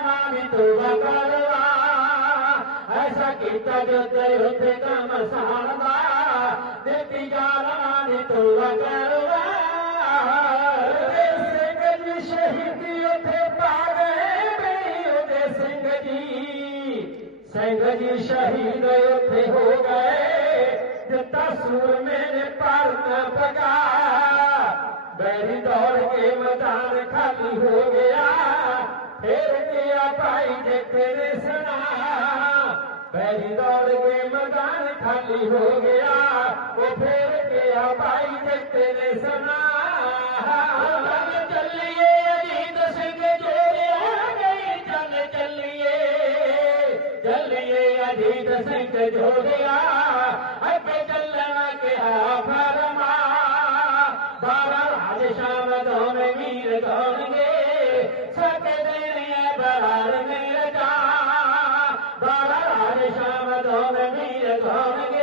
तूं वग़वासा जो हुते कमाली तूं वग़ैरह सिंध जी शहीद उथे हो तसुर मेरे पार पका वेरी तौर खे मदान ख़ाली हो तेरे सना पहली दौड़ के मैदान खाली हो गया वो फेर के भाई के तेरे सना सिंह चल चलिए चलिए अजीत सिंह फरमा बाबा राधे Govinda, Govinda.